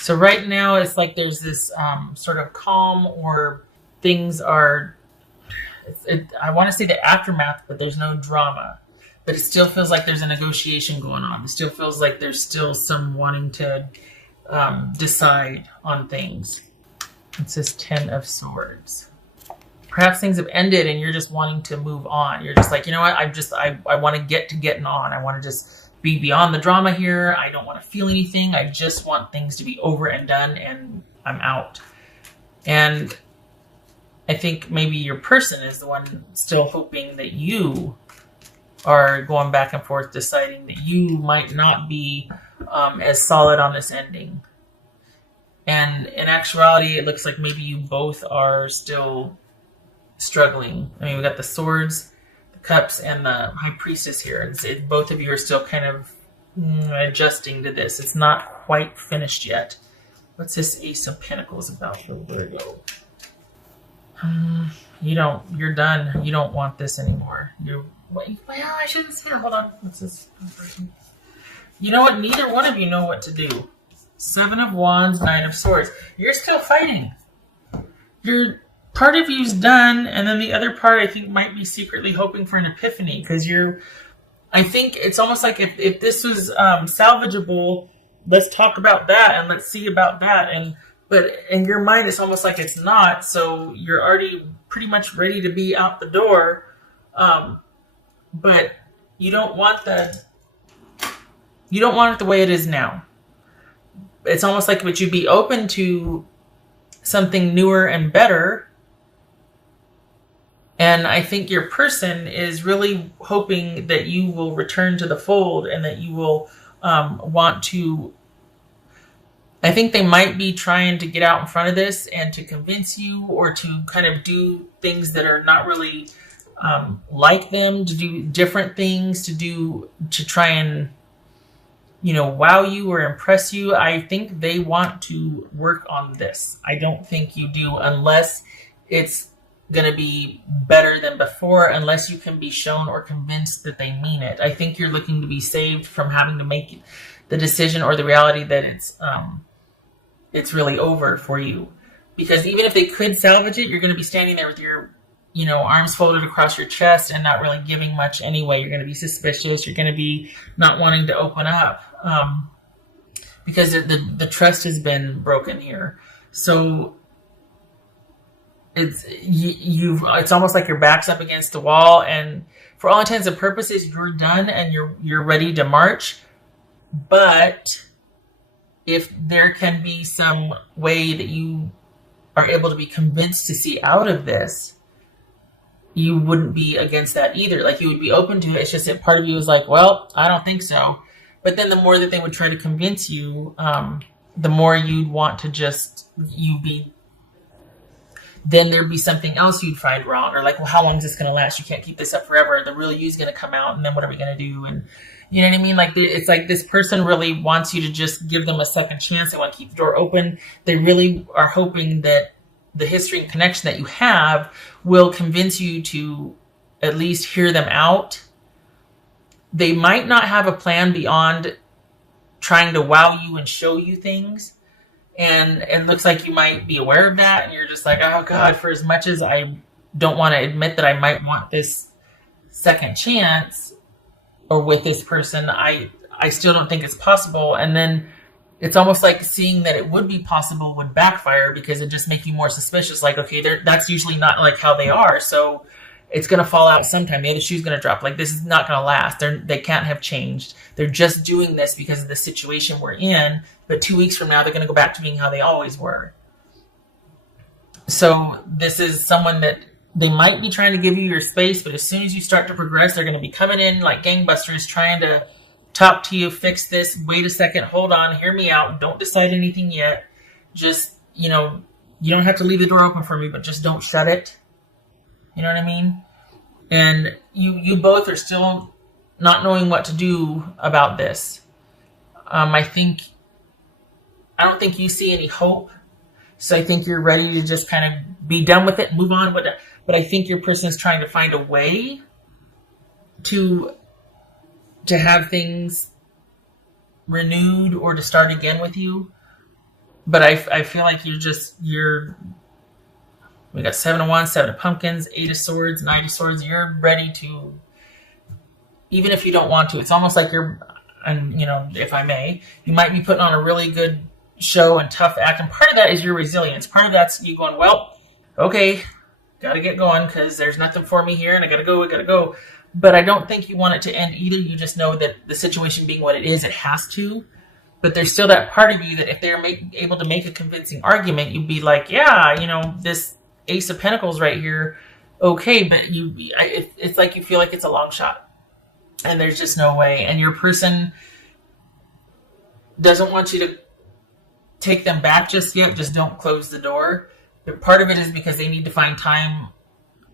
So right now it's like there's this sort of calm, or things are, I want to say the aftermath, but there's no drama. But it still feels like there's a negotiation going on. It still feels like there's still some wanting to decide on things. It says 10 of Swords. Perhaps things have ended and you're just wanting to move on. You're just like, you know what? I want to get to getting on. I want to just be beyond the drama here. I don't want to feel anything. I just want things to be over and done, and I'm out. And I think maybe your person is the one still hoping that you are going back and forth, deciding that you might not be as solid on this ending. And in actuality, it looks like maybe you both are still struggling. I mean, we got the Swords, the Cups, and the High Priestess here. Both of you are still kind of adjusting to this. It's not quite finished yet. What's this Ace of Pentacles about for Virgo? You're done. You don't want this anymore. Well, I shouldn't say that. Hold on. What's this person? You know what? Neither one of you know what to do. 7 of Wands, 9 of Swords. You're still fighting. Part of you's done, and then the other part I think might be secretly hoping for an epiphany, because I think it's almost like if this was salvageable, let's talk about that and let's see about that. But in your mind, it's almost like it's not. So you're already pretty much ready to be out the door. But you don't want it the way it is now. It's almost like would you be open to something newer and better? And I think your person is really hoping that you will return to the fold, and that you will want to. I think they might be trying to get out in front of this and to convince you, or to kind of do things that are not really like them, to do different things, to try and, wow you or impress you. I think they want to work on this. I don't think you do, unless it's going to be better than before, unless you can be shown or convinced that they mean it. I think you're looking to be saved from having to make the decision or the reality that it's really over for you. Because even if they could salvage it, you're going to be standing there with your arms folded across your chest and not really giving much anyway. You're going to be suspicious. You're going to be not wanting to open up because the trust has been broken here. So it's almost like your back's up against the wall, and for all intents and purposes, you're done and you're ready to march. But if there can be some way that you are able to be convinced to see out of this, you wouldn't be against that either. Like, you would be open to it. It's just that part of you is like, well, I don't think so. But then the more that they would try to convince you, the more you'd want to then there'd be something else you'd find wrong, or like, well, how long is this going to last? You can't keep this up forever. The real you's going to come out, and then what are we going to do? And you know what I mean? Like, it's like this person really wants you to just give them a second chance. They want to keep the door open. They really are hoping that the history and connection that you have will convince you to at least hear them out. They might not have a plan beyond trying to wow you and show you things. And it looks like you might be aware of that. And you're just like, oh God, for as much as I don't want to admit that I might want this second chance or with this person, I still don't think it's possible. And then it's almost like seeing that it would be possible would backfire, because it just make you more suspicious. Like, okay, that's usually not like how they are. So it's going to fall out sometime. The other shoe's going to drop. Like, this is not going to last. They can't have changed. They're just doing this because of the situation we're in. But 2 weeks from now, they're going to go back to being how they always were. So this is someone that they might be trying to give you your space, but as soon as you start to progress, they're going to be coming in like gangbusters, trying to talk to you, fix this. Wait a second. Hold on. Hear me out. Don't decide anything yet. Just, you don't have to leave the door open for me, but just don't shut it. You know what I mean? And you both are still not knowing what to do about this. I don't think you see any hope. So I think you're ready to just kind of be done with it and move on. But I think your person is trying to find a way to have things renewed or to start again with you. But I feel like we got 7 of Wands, 7 of Pumpkins, 8 of Swords, 9 of Swords. You're ready to, even if you don't want to, it's almost like and if I may, you might be putting on a really good show and tough act. And part of that is your resilience. Part of that's you going, well, okay, got to get going because there's nothing for me here and I got to go. But I don't think you want it to end either. You just know that the situation being what it is, it has to. But there's still that part of you that if they're able to make a convincing argument, you'd be like, yeah, this Ace of Pentacles right here, okay, but it's like you feel like it's a long shot. And there's just no way. And your person doesn't want you to take them back just yet. Just don't close the door. But part of it is because they need to find time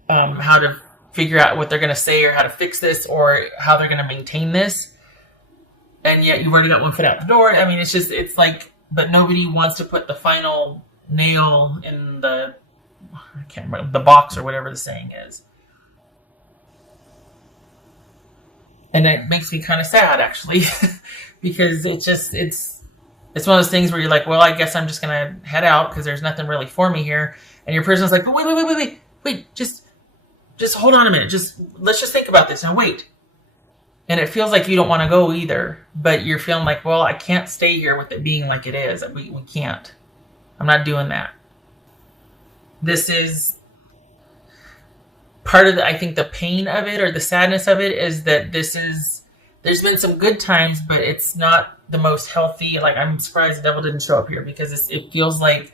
how to figure out what they're going to say or how to fix this or how they're going to maintain this. And yet you've already got one foot out the door. I mean, it's like, but nobody wants to put the final nail in I can't remember, the box or whatever the saying is. And it makes me kind of sad, actually, because it's one of those things where you're like, well, I guess I'm just going to head out because there's nothing really for me here. And your person's like, but wait, just hold on a minute. Let's just think about this. Now, wait. And it feels like you don't want to go either, but you're feeling like, well, I can't stay here with it being like it is. We can't. I'm not doing that. This is part of I think the pain of it or the sadness of it is that there's been some good times, but it's not the most healthy. Like, I'm surprised the devil didn't show up here because it feels like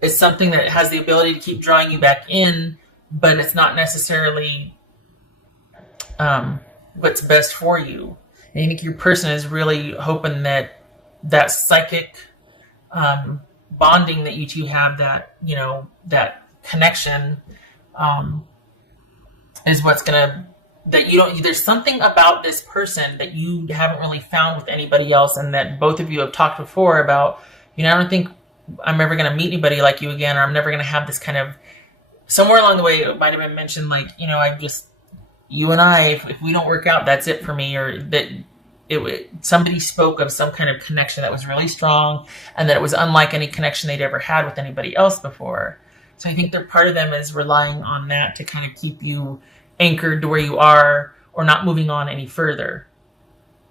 it's something that has the ability to keep drawing you back in, but it's not necessarily what's best for you. And I think your person is really hoping that psychic bonding that you two have, that connection is what's gonna, there's something about this person that you haven't really found with anybody else, and that both of you have talked before about, I don't think I'm ever gonna meet anybody like you again, or I'm never gonna have this kind of, somewhere along the way it might have been mentioned, like, you and I, if we don't work out, that's it for me, or that somebody spoke of some kind of connection that was really strong and that it was unlike any connection they'd ever had with anybody else before. So I think that part of them is relying on that to kind of keep you anchored to where you are or not moving on any further.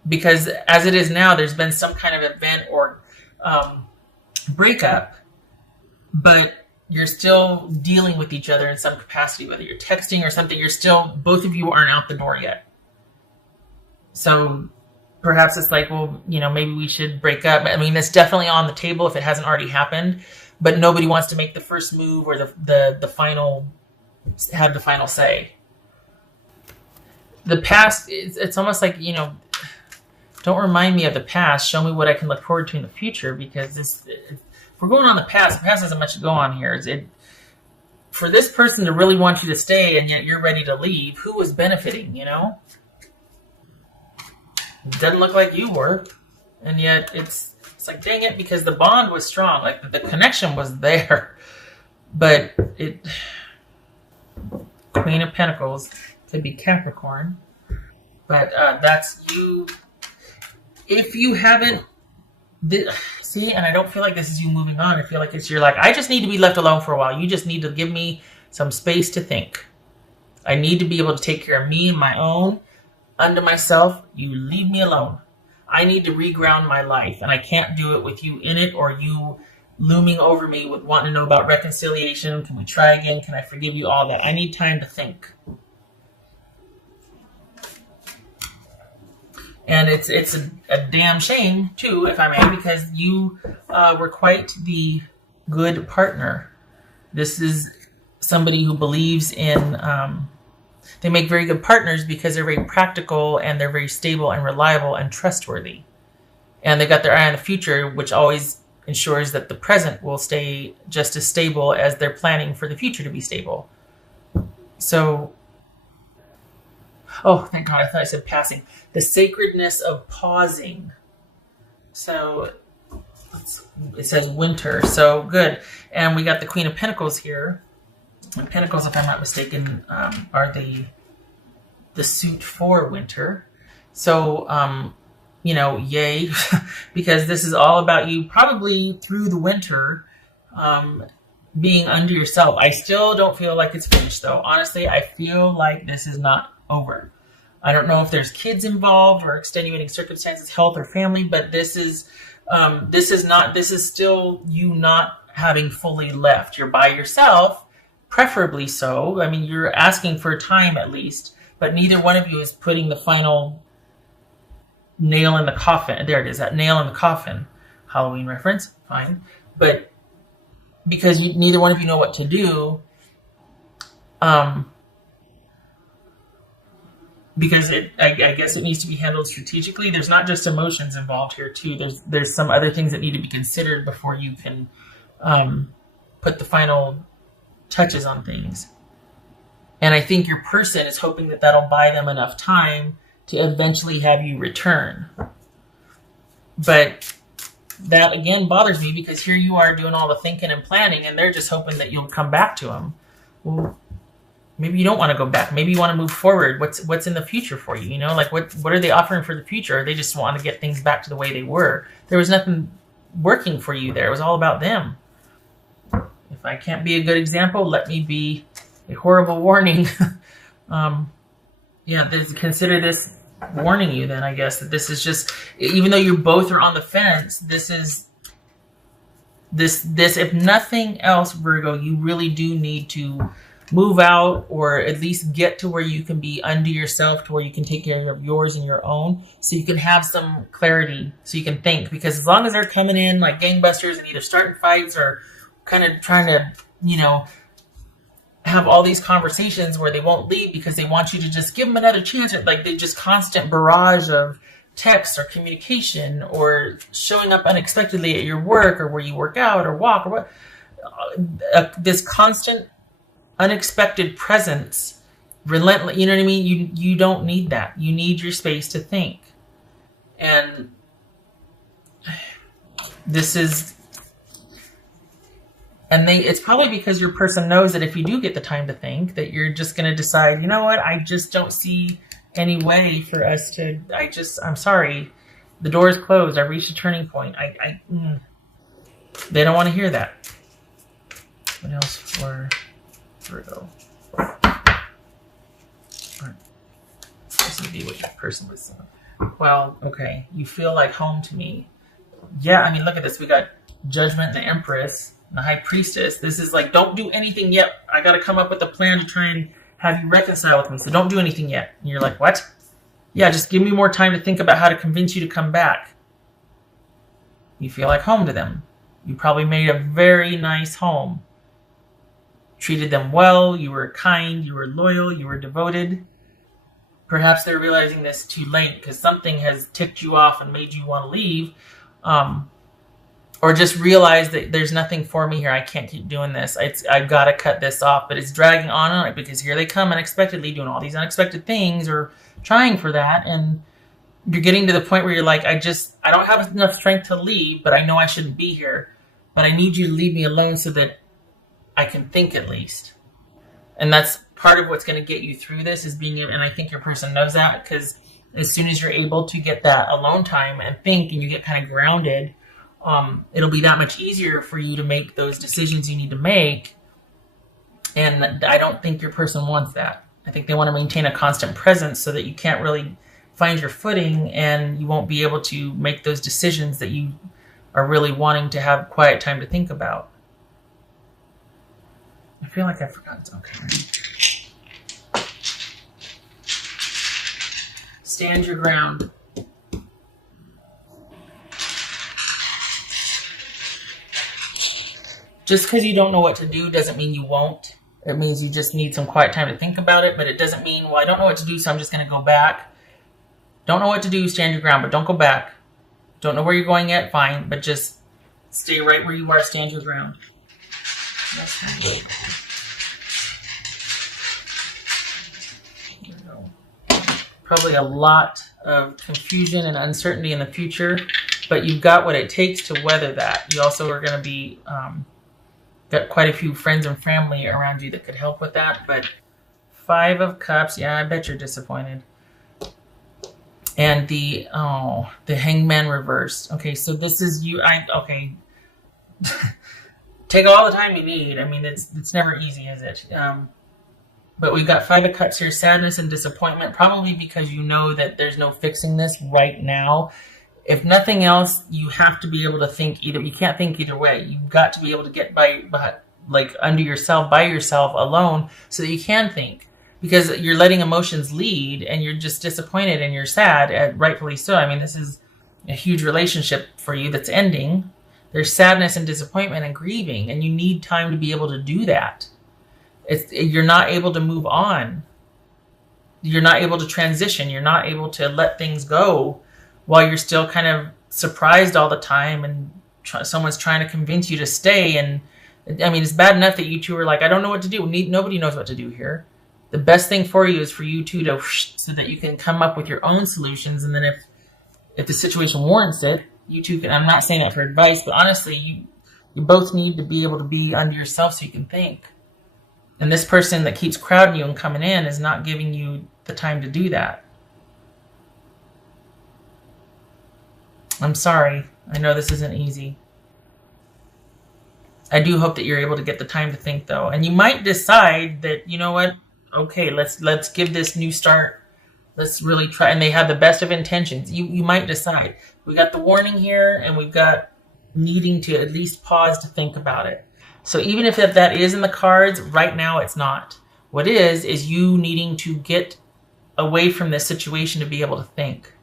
Because as it is now, there's been some kind of event or breakup, but you're still dealing with each other in some capacity, whether you're texting or something, both of you aren't out the door yet. So perhaps it's like, well, maybe we should break up. I mean, it's definitely on the table if it hasn't already happened, but nobody wants to make the first move or the final say. The past, it's almost like, don't remind me of the past. Show me what I can look forward to in the future, because if we're going on the past hasn't much to go on here. For this person to really want you to stay and yet you're ready to leave, who was benefiting, It doesn't look like you were. And yet it's like, dang it, because the bond was strong. Like, the connection was there. But Queen of Pentacles could be Capricorn. But that's you. If you haven't... See, and I don't feel like this is you moving on. I feel like you're like, I just need to be left alone for a while. You just need to give me some space to think. I need to be able to take care of me and my own. Unto myself, you leave me alone. I need to reground my life, and I can't do it with you in it or you looming over me with wanting to know about reconciliation. Can we try again? Can I forgive you? All that. I need time to think. And it's a damn shame, too, if I may, because you were quite the good partner. This is somebody who believes in... they make very good partners because they're very practical and they're very stable and reliable and trustworthy. And they got their eye on the future, which always ensures that the present will stay just as stable as they're planning for the future to be stable. So... Oh, thank God, I thought I said passing. The sacredness of pausing. So it says winter. So good. And we got the Queen of Pentacles here. And Pentacles, if I'm not mistaken, are the suit for winter. So yay, because this is all about you probably through the winter, being under yourself. I still don't feel like it's finished though. Honestly, I feel like this is not over. I don't know if there's kids involved or extenuating circumstances, health or family, but this is still you not having fully left. You're by yourself, preferably so. I mean, you're asking for time at least, but neither one of you is putting the final nail in the coffin. There it is, that nail in the coffin. Halloween reference, fine. But because neither one of you know what to do, because I guess it needs to be handled strategically. There's not just emotions involved here too. There's some other things that need to be considered before you can put the final touches on things. And I think your person is hoping that that'll buy them enough time to eventually have you return. But that again bothers me because here you are doing all the thinking and planning, and they're just hoping that you'll come back to them. Well, maybe you don't want to go back. Maybe you want to move forward. What's in the future for you? Like what are they offering for the future? Or they just want to get things back to the way they were. There was nothing working for you there. It was all about them. If I can't be a good example, let me be a horrible warning. Consider this warning you then, I guess, that this is just, even though you both are on the fence, this if nothing else, Virgo, you really do need to move out, or at least get to where you can be under yourself, to where you can take care of yours and your own, so you can have some clarity, so you can think. Because as long as they're coming in like gangbusters and either starting fights or kind of trying to, have all these conversations where they won't leave because they want you to just give them another chance, like they just constant barrage of text or communication or showing up unexpectedly at your work or where you work out or walk or what, this constant unexpected presence, relentless, you know what I mean? You don't need that. You need your space to think. And it's probably because your person knows that if you do get the time to think, that you're just going to decide, you know what, I just don't see any way for us to, I'm sorry, the door is closed, I've reached a turning point. They don't want to hear that. What else for Virgo? This would be what your person was saying. Well, okay, you feel like home to me. Yeah, I mean, look at this. We got Judgment, the Empress, and the High Priestess. This is like, don't do anything yet. I got to come up with a plan to try and have you reconcile with me. So don't do anything yet. And you're like, what? Yeah, just give me more time to think about how to convince you to come back. You feel like home to them. You probably made a very nice home. Treated them well. You were kind. You were loyal. You were devoted. Perhaps they're realizing this too late because something has ticked you off and made you want to leave. Or just realize that there's nothing for me here. I can't keep doing this. I've got to cut this off. But it's dragging on because here they come unexpectedly doing all these unexpected things or trying for that. And you're getting to the point where you're like, I don't have enough strength to leave, but I know I shouldn't be here. But I need you to leave me alone so that I can think at least. And that's part of what's going to get you through this is being, and I think your person knows that, because as soon as you're able to get that alone time and think and you get kind of grounded, it'll be that much easier for you to make those decisions you need to make. And I don't think your person wants that. I think they want to maintain a constant presence so that you can't really find your footing and you won't be able to make those decisions that you are really wanting to have quiet time to think about. I feel like I forgot. Okay. Stand your ground. Just because you don't know what to do doesn't mean you won't. It means you just need some quiet time to think about it, but it doesn't mean, well, I don't know what to do, so I'm just going to go back. Don't know what to do, stand your ground, but don't go back. Don't know where you're going yet, fine, but just stay right where you are, stand your ground. That's not good. There we go. Probably a lot of confusion and uncertainty in the future, but you've got what it takes to weather that. You also are going to be, got quite a few friends and family around you that could help with that, but 5 of Cups, yeah, I bet you're disappointed. And the Hangman reversed. Okay, so this is you. Okay. Take all the time you need. I mean, it's never easy, is it? But we've got Five of Cups here, sadness and disappointment, probably because you know that there's no fixing this right now. If nothing else, you have to be able to think either. You can't think either way. You've got to be able to get by like under yourself, by yourself, alone, so that you can think. Because you're letting emotions lead, and you're just disappointed and you're sad, and rightfully so. I mean, this is a huge relationship for you that's ending. There's sadness and disappointment and grieving, and you need time to be able to do that. You're not able to move on. You're not able to transition. You're not able to let things go while you're still kind of surprised all the time, and someone's trying to convince you to stay. And I mean, it's bad enough that you two are like, I don't know what to do. Nobody knows what to do here. The best thing for you is for you two to, so that you can come up with your own solutions. And then if the situation warrants it, you two can, I'm not saying that for advice, but honestly, you both need to be able to be under yourself so you can think. And this person that keeps crowding you and coming in is not giving you the time to do that. I'm sorry. I know this isn't easy. I do hope that you're able to get the time to think, though. And you might decide that, you know what? Okay, let's give this new start. Let's really try. And they have the best of intentions. You might decide. We got the warning here, and we've got needing to at least pause to think about it. So even if that is in the cards, right now it's not. What is you needing to get away from this situation to be able to think.